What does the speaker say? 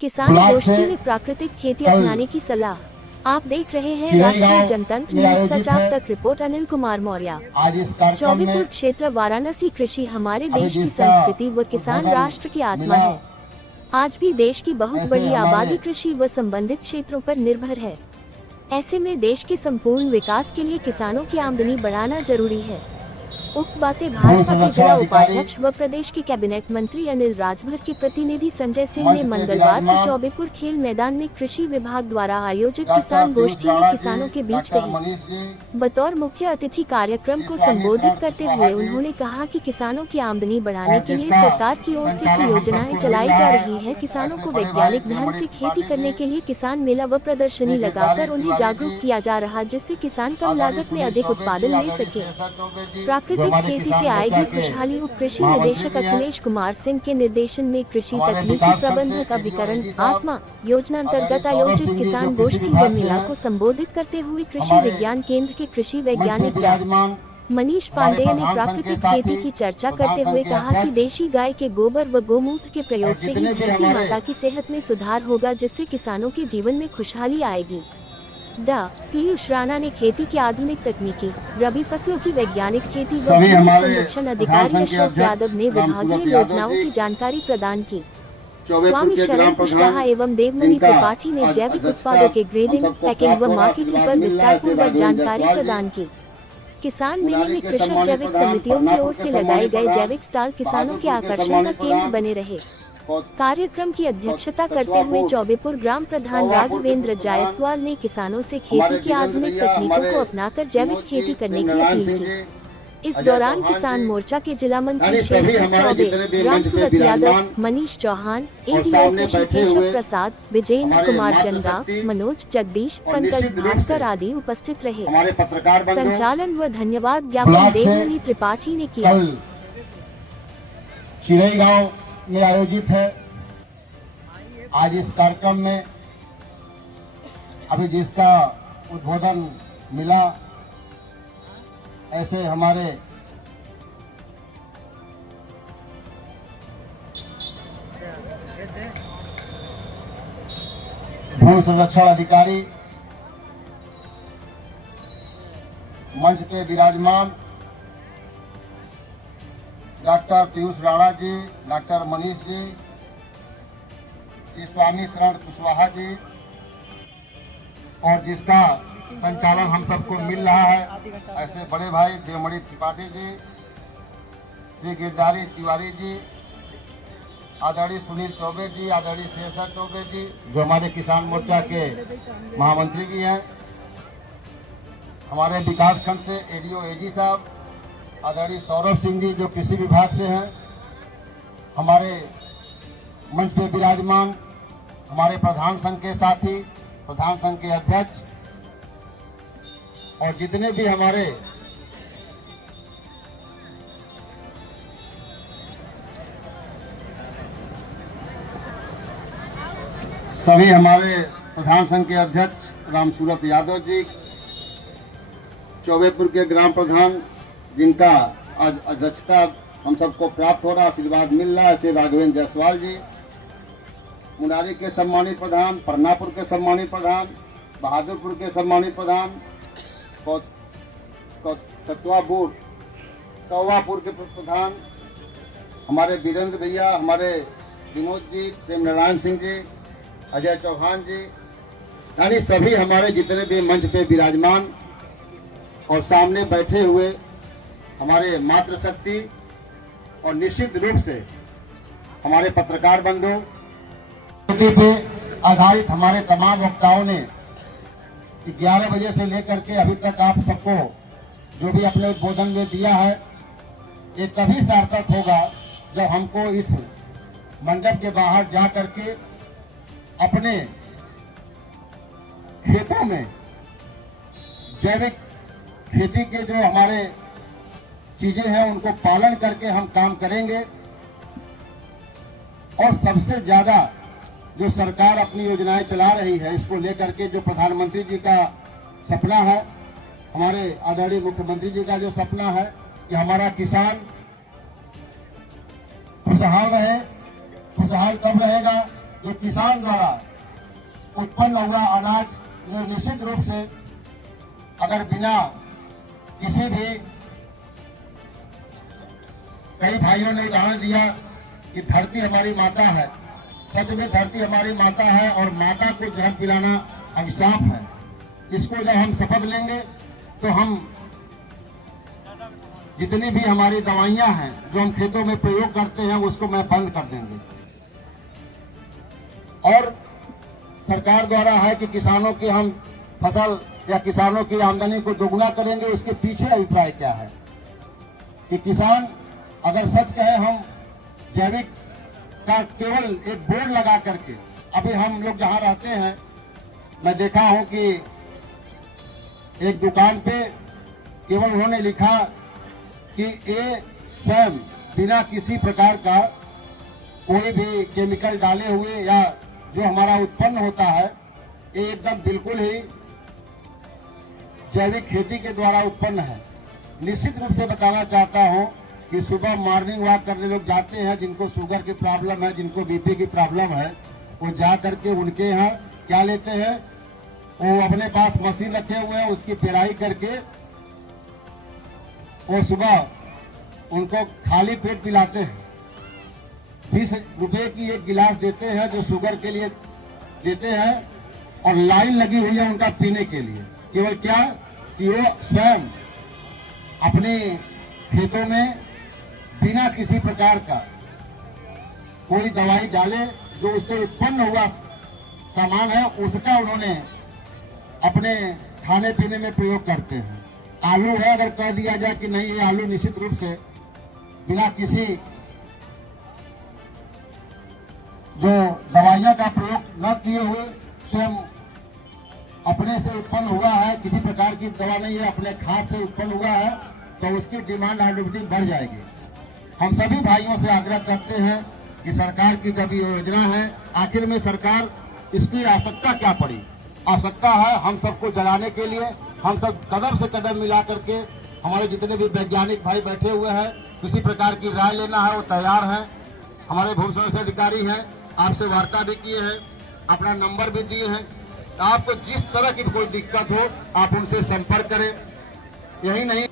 किसान गोष्ठी में प्राकृतिक खेती अपनाने की सलाह। आप देख रहे हैं राष्ट्रीय जनतंत्र न्यूज। सचाप तक रिपोर्ट अनिल कुमार मौर्य। चौबेपुर क्षेत्र वाराणसी। कृषि हमारे देश की संस्कृति व किसान राष्ट्र की आत्मा है। आज भी देश की बहुत बड़ी आबादी कृषि व संबंधित क्षेत्रों पर निर्भर है। ऐसे में देश के संपूर्ण विकास के लिए किसानों की आमदनी बढ़ाना जरूरी है। उक्त बातें भाजपा के जिला उपाध्यक्ष व प्रदेश के कैबिनेट मंत्री अनिल राजभर के प्रतिनिधि संजय सिंह ने मंगलवार को चौबेपुर खेल मैदान में कृषि विभाग द्वारा आयोजित किसान गोष्ठी में किसानों के बीच कही। बतौर मुख्य अतिथि कार्यक्रम को संबोधित करते हुए उन्होंने कहा कि किसानों की आमदनी बढ़ाने के लिए सरकार की ओर से योजनाएं चलाई जा रही है। किसानों को वैज्ञानिक ढंग से खेती करने के लिए किसान मेला व प्रदर्शनी लगाकर उन्हें जागरूक किया जा रहा, जिससे किसान कम लागत में अधिक उत्पादन ले सके। प्राकृतिक खेती से आएगी खुशहाली। उप कृषि निदेशक अखिलेश कुमार सिंह के निर्देशन में कृषि तकनीकी प्रबंधक अभिकरण आत्मा योजना अंतर्गत आयोजित किसान गोष्ठी व मेला को संबोधित करते हुए कृषि विज्ञान केंद्र के कृषि वैज्ञानिक मनीष पांडेय ने प्राकृतिक खेती की चर्चा करते हुए कहा कि देशी गाय के गोबर व गोमूत्र के प्रयोग से ही धरती माता की सेहत में सुधार होगा, जिससे किसानों के जीवन में खुशहाली आएगी। पीयूष राणा ने खेती की आधुनिक तकनीकी, रबी फसलों की वैज्ञानिक खेती व संरक्षण अधिकारी अशोक यादव ने विभागीय योजनाओं की जानकारी प्रदान की। स्वामी शरण कुशवाहा एवं देवमणि त्रिपाठी ने जैविक उत्पादों के ग्रेडिंग, पैकिंग व मार्केटिंग पर विस्तार पूर्वक जानकारी प्रदान की। किसान मेले में कृषक जैविक समितियों की ओर से लगाए गए जैविक स्टॉल किसानों के आकर्षण का केंद्र बने रहे। कार्यक्रम की अध्यक्षता करते हुए चौबेपुर ग्राम प्रधान राघवेंद्र जायसवाल ने किसानों से खेती की आधुनिक तकनीकों को अपनाकर जैविक खेती करने की अपील की। इस दौरान किसान मोर्चा के जिला मंत्री श्रेष्ठ चौबे, रामसूरत यादव, मनीष चौहान, एडीओ कृषि केशव प्रसाद, विजेंद्र कुमार जंगा, मनोज जगदीश, पंकज भास्कर आदि उपस्थित रहे। संचालन व धन्यवाद ज्ञापन देवमणि त्रिपाठी ने किया। चिरईगांव में आयोजित है। आज इस कार्यक्रम में अभी जिसका उद्बोधन मिला, ऐसे हमारे भू संरक्षण अधिकारी मंच पे विराजमान डॉक्टर पीयूष राणा जी, डॉक्टर मनीष जी, श्री स्वामी शरण कुशवाहा जी, और जिसका संचालन हम सबको मिल रहा है, ऐसे बड़े भाई देवमणि त्रिपाठी जी, श्री गिरधारी तिवारी जी, आदरणीय सुनील चौबे जी, आदरणीय शेषधर चौबे जी, जो हमारे किसान मोर्चा के महामंत्री भी हैं, हमारे विकास खंड से एडीओ एजी साहब, आदरणीय सौरभ सिंह जी जो कृषि विभाग से हैं, हमारे मंच पे विराजमान हमारे प्रधान संघ के साथी, प्रधान संघ के अध्यक्ष, और जितने भी हमारे सभी हमारे प्रधान संघ के अध्यक्ष रामसूरत यादव जी, चौबेपुर के ग्राम प्रधान जिनका आज अध्यक्षता हम सबको प्राप्त हो रहा, आशीर्वाद मिल रहा है, ऐसे राघवेंद्र जायसवाल जी, मुनारी के सम्मानित प्रधान, परनापुर के सम्मानित प्रधान, बहादुरपुर के सम्मानित प्रधान, कौवापुर के प्रधान, हमारे वीरेंद्र भैया, हमारे विनोद जी, प्रेम नारायण सिंह जी, अजय चौहान जी, यानी सभी हमारे जितने भी मंच पे विराजमान और सामने बैठे हुए हमारे मातृशक्ति और निश्चित रूप से हमारे पत्रकार बंधु पे आधारित हमारे तमाम वक्ताओं ने 11 बजे से लेकर के अभी तक आप सबको जो भी अपने उद्बोधन में दिया है, ये तभी सार्थक होगा जब हमको इस मंडप के बाहर जा करके अपने खेतों में जैविक खेती के जो हमारे चीजें हैं उनको पालन करके हम काम करेंगे। और सबसे ज्यादा जो सरकार अपनी योजनाएं चला रही है, इसको लेकर के जो प्रधानमंत्री जी का सपना है, हमारे आदरणीय मुख्यमंत्री जी का जो सपना है कि हमारा किसान खुशहाल रहे। खुशहाल तब रहेगा ये किसान द्वारा उत्पन्न हुआ अनाज में निश्चित रूप से अगर बिना किसी भी, कई भाइयों ने उदाहरण दिया कि धरती हमारी माता है, सच में धरती हमारी माता है और माता को जहर पिलाना अभिशाप है। इसको जब हम शपथ लेंगे तो हम जितनी भी हमारी दवाइयां हैं जो हम खेतों में प्रयोग करते हैं उसको मैं बंद कर देंगे। और सरकार द्वारा है कि किसानों की हम फसल या किसानों की आमदनी को दोगुना करेंगे। उसके पीछे अभिप्राय क्या है कि किसान अगर सच कहे हम जैविक का केवल एक बोर्ड लगा करके, अभी हम लोग जहां रहते हैं मैं देखा हूं कि एक दुकान पे केवल उन्होंने लिखा कि ये स्वयं बिना किसी प्रकार का कोई भी केमिकल डाले हुए या जो हमारा उत्पन्न होता है ये एकदम बिल्कुल ही जैविक खेती के द्वारा उत्पन्न है। निश्चित रूप से बताना चाहता हूं कि सुबह मॉर्निंग वॉक करने लोग जाते हैं, जिनको शुगर की प्रॉब्लम है, जिनको बीपी की प्रॉब्लम है, वो जा करके उनके यहाँ क्या लेते हैं, वो अपने पास मशीन रखे हुए हैं, उसकी पेराई करके वो सुबह उनको खाली पेट पिलाते हैं। 20 रुपए की एक गिलास देते हैं जो शुगर के लिए देते हैं और लाइन लगी हुई है उनका पीने के लिए। केवल क्या कि वो स्वयं अपने खेतों में बिना किसी प्रकार का कोई दवाई डाले, जो उससे उत्पन्न हुआ सामान है उसका उन्होंने अपने खाने पीने में प्रयोग करते हैं। आलू है, अगर कह दिया जाए कि नहीं ये आलू निश्चित रूप से बिना किसी जो दवाइयों का प्रयोग न किए हुए स्वयं अपने से उत्पन्न हुआ है, किसी प्रकार की दवा नहीं है, अपने खाद से उत्पन्न हुआ है, तो उसकी डिमांड ऑटोमेटिक बढ़ जाएगी। हम सभी भाइयों से आग्रह करते हैं कि सरकार की जब ये योजना है, आखिर में सरकार इसकी आवश्यकता क्या पड़ी? आवश्यकता है हम सबको जगाने के लिए। हम सब कदम से कदम मिला करके, हमारे जितने भी वैज्ञानिक भाई बैठे हुए हैं, किसी प्रकार की राय लेना है वो तैयार हैं। हमारे भूमि समस्या अधिकारी हैं, आपसे वार्ता भी किए हैं, अपना नंबर भी दिए हैं। आपको जिस तरह की कोई दिक्कत हो आप उनसे संपर्क करें। यही नहीं